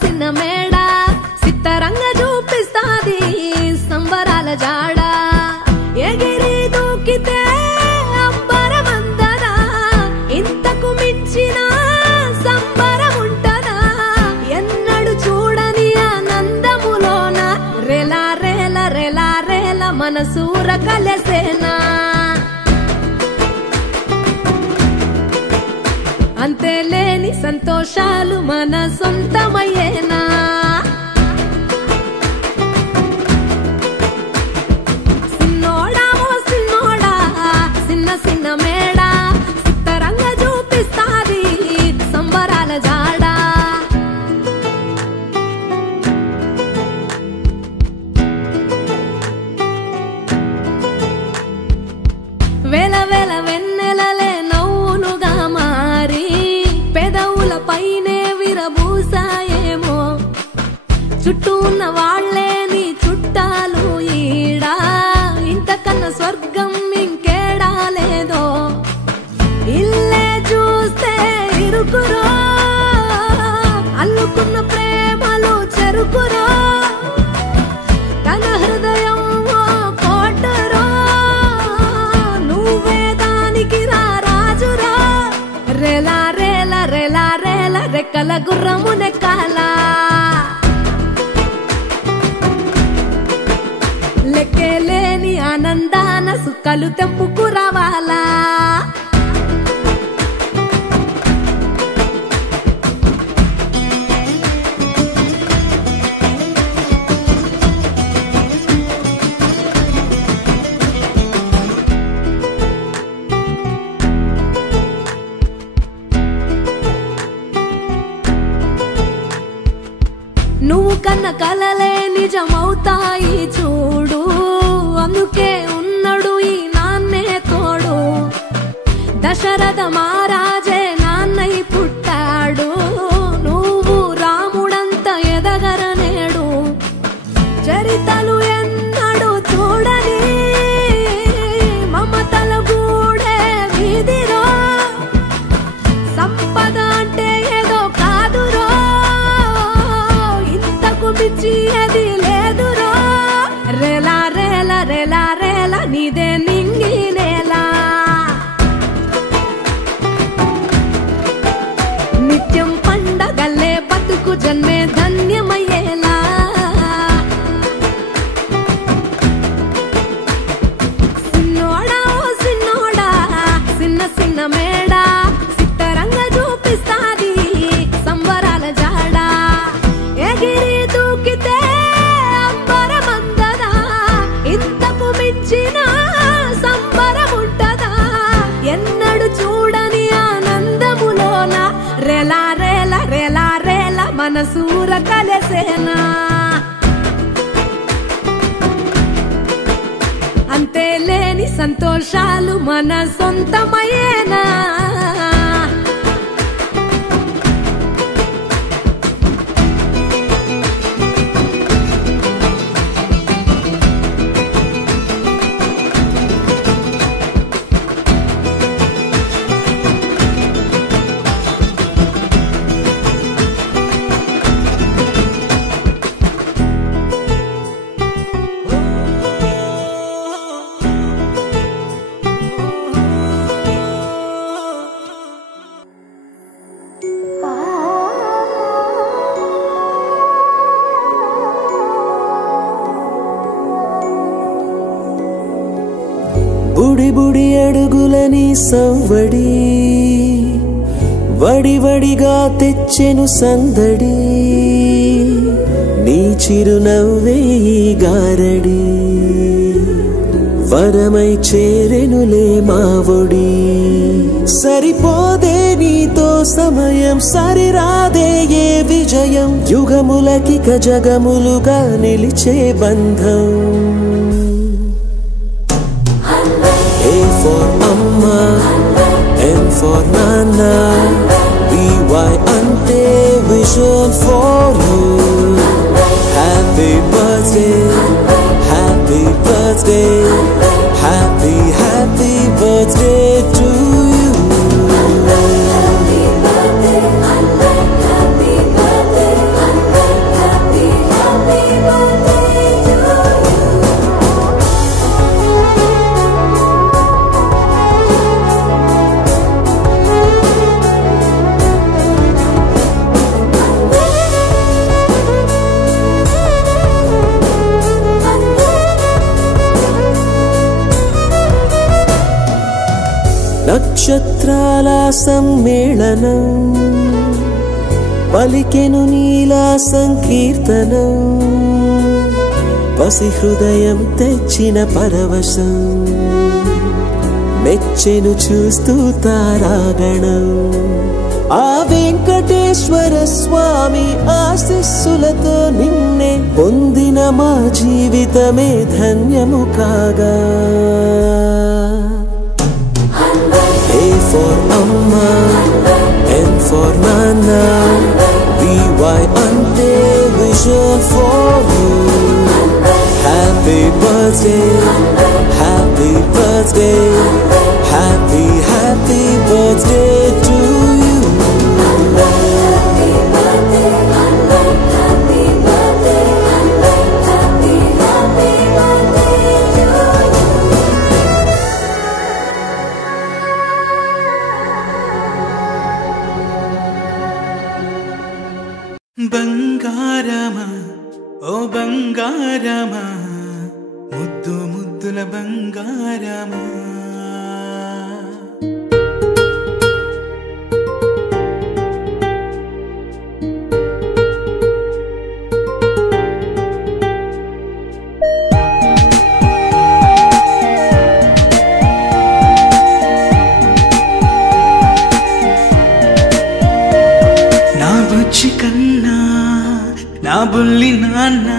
సిన్న మేడ సిత్తరంగ చూపిస్తాది సంబరాల జాడ ఎగిరి దూకితే అంబరమందదా ఇంతకు మించిన సంబరముంటదా ఎన్నడు చూడని ఆనందములోన రేలా రేల రేలా రేల మనసూర కలసేనా అంతేలేని సంతోషాలు మన సొంతమయ్యేనా సిన్నోడా ఓ సిన్నోడా సిన్న సిన్న మేడ సిత్తరంగ చూపిస్తాది సంబరాల జాడ వేల వేల వెన్నెలలే నవ్వులుగా మారి పెదవుల పైనే విరబూసాయేమో చుట్టూ ఉన్న వాళ్లే నీ చుట్టాలు ఈడా ఇంతకన్నా స్వర్గం ఇంకేడా లేదో ఇల్లే చూస్తే ఇరుకురో అల్లుకున్న ప్రేమలు చెరుకురో తన హృదయం కోటరో నువ్వే దానికి రాజురా రేలా రేల రేలా రేల రెక్కల గుర్రము నెక్కాల లెక్కేలేని ఆనందాన సుక్కలు తెంపుకు రావాలా నువ్వు కన్న కలలే నిజమవుతాయి చూడు అందుకే ఉన్నడు ఈ నాన్నే తోడు దశరథ మహారాజే నాన్నై పుట్టాడు నువ్వు రాముడంత ఎదగరనేడు చరితలు ఎన్నడు చూడని మమతల గూడే వీధిరో సంపద అంటే ఏదో కాదురో మించి అది లేదురో రేలా రేల రేలా రేల నీదే నింగి నేలా నిత్యం పండగల్లే బతుకు జన్మే ధన్యమయ్యేలా సిన్నోడా ఓ సిన్నోడా సిన్న సిన్న మేడ సిత్తరంగ చూపిస్తాది సంబరాల జాడ ఎగిరి దూకితే అంబరమందదా ఇంతకు మించిన సంబరముంటదా ఎన్నడు చూడని ఆనందములోన రేలా రేల రేలా రేల మనసూర కలసేనా అంతేలేని సంతోషాలు మన సొంతమయ్యేనా బుడి బుడి అడుగులని సవ్వడి వడి వడిగా తెచ్చెను సందడి నీ చిరునవ్వే గారడి వరమై చేరెనులే మావొడి సరిపోదే నీతో సమయం సరిరాదే ఏ విజయం యుగములకిక జగములుగా నిలిచే బంధం A for Amma, M for Nana, BY ante vision for you. Happy birthday, happy birthday, happy birthday to you. Happy birthday, happy birthday. నక్షత్రాల సమ్మేళనం పలికెను నీలా సంకీర్తనం పసి హృదయం తెచ్చిన పరవశం మెచ్చెను చూస్తూ తారాగణం ఆ వెంకటేశ్వర స్వామి ఆశీస్సులతో నిన్నే పొందిన మా జీవితమే ధన్యము కాగా A for Amma, N for Nana, VY ante vision for you. Happy birthday, happy birthday, happy birthday to you. బంగారమా ఓ బంగారమా ముద్దు ముద్దుల బంగారమా నా బుజ్జి కన్నా నా బుల్లి నాన్న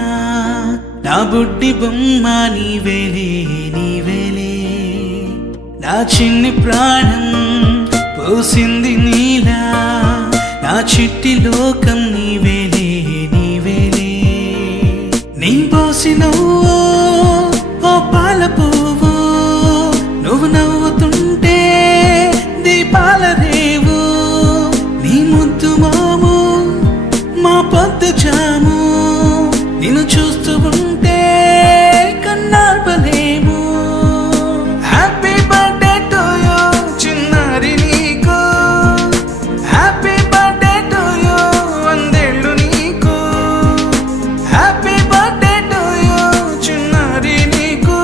నా బుడ్డి బొమ్మ నీవేలే నీవేలే నా చిన్ని ప్రాణం పోసింది నీలా నా చిట్టి లోకం నీవేలే నీవేలే నీ పోసినవో ఓ పాల పువ్వు నువ్వు నవ్వుతుంటే దీపాల రేవు నీ ముద్దు మాము మా పొద్దు జాము నిన్ను చూస్తూ ఉంటే కన్నార్పలేము హ్యాపీ బర్త్డే టు యూ చిన్నారి నీకు హ్యాపీ బర్త్డే టు యూ వందేళ్ళు నీకు హ్యాపీ బర్త్డే టు యూ చిన్నారి నీకు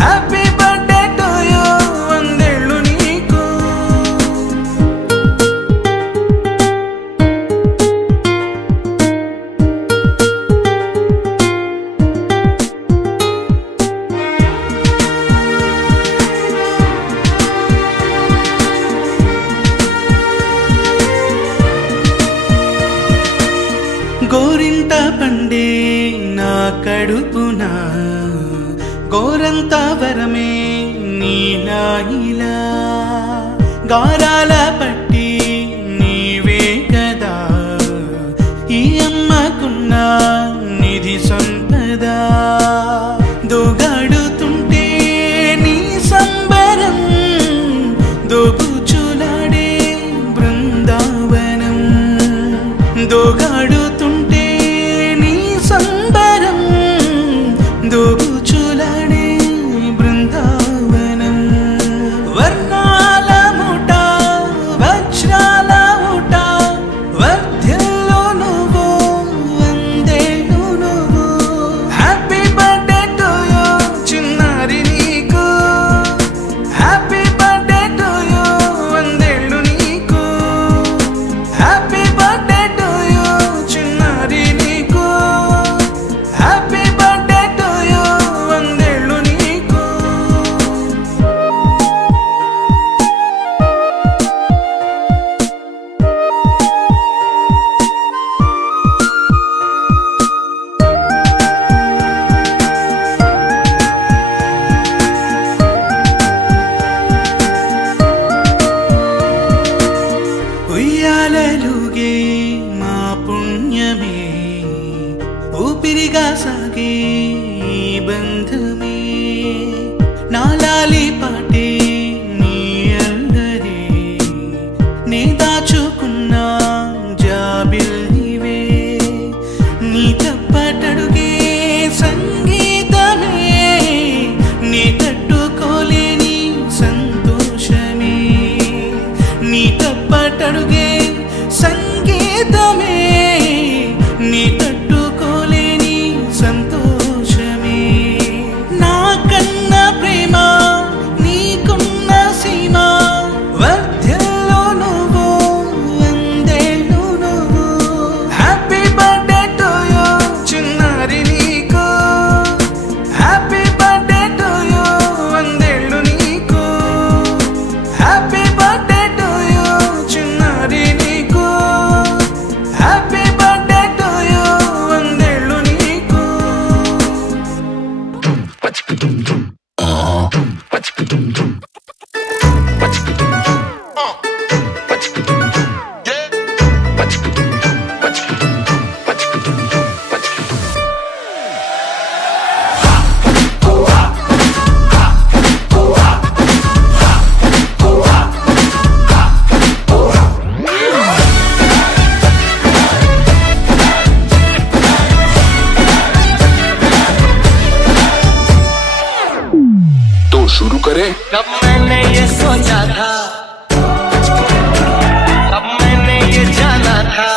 హ్యాపీ బర్త్డే టు యూ వందేళ్ళు నీకు గోరింట పండే నా కడుపున గోరంత వరమే నీలా ఇలా గారాల పట్టి నీవే కదా ఈ అమ్మకున్న నిధి సంపద దోగాడుతుంటే నీ సంబరం దోబుచులాడే బృందావనం దోగాడుతుంటే నీ సంబరం దోబుచులాడే బృందావనం వర్ణాల ముఠ వజ్రాల ఊట వర్ధిల్లు నువ్వు వందేళ్ళు నువ్వు హ్యాపీ బర్త్డే టు యూ చిన్నారి నీకు హ్యాపీ బర్త్డే టు యూ వందేళ్ళు నీకు హ్యాపీ బర్త్డే టు యూ చిన్నారి నీకు హ్యాపీ బర్త్డే టు యూ వందేళ్ళు నీకు ఉయ్యాలలుగే మా పుణ్యమే ఊపిరిగా సాగే ఈ బంధమే నాలాలి పాటే నీ అల్లరే నే దాచుకున్న జాబిల్లివే నీ తప్పటడుగే సంగీతమే నీ తట్టుకోలేని సంతోషమే నీ తప్పటడుగే సంగీతమే నీ తట్టుకోలేని कब मैंने ये सोचा था, कब मैंने ये जाना था,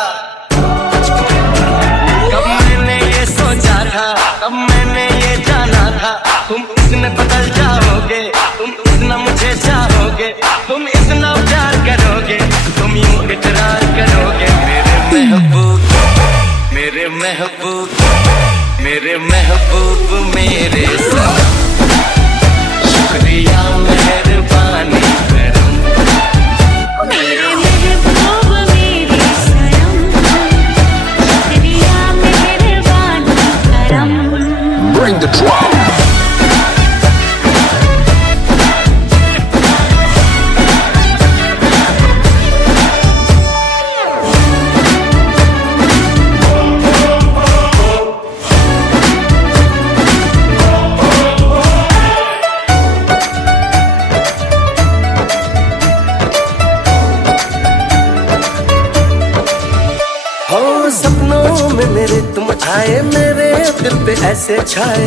कब मैंने ये सोचा था, कब मैंने ये जाना था। तुम इतने बदल जाओगे, तुम इतना मुझे चाहोगे, तुम इतना प्यार करोगे, तुम यूं इकरार करोगे। मेरे महबूब, मेरे महबूब, मेरे महबूब, मेरे सनम, शुक्रिया मेहरबानी करम। मेरे महबूब मेरे सनम, शुक्रिया मेहरबानी करम। Bring the drum. हो सपनों में मेरे तुम आए, मेरे दिल पे ऐसे छाए।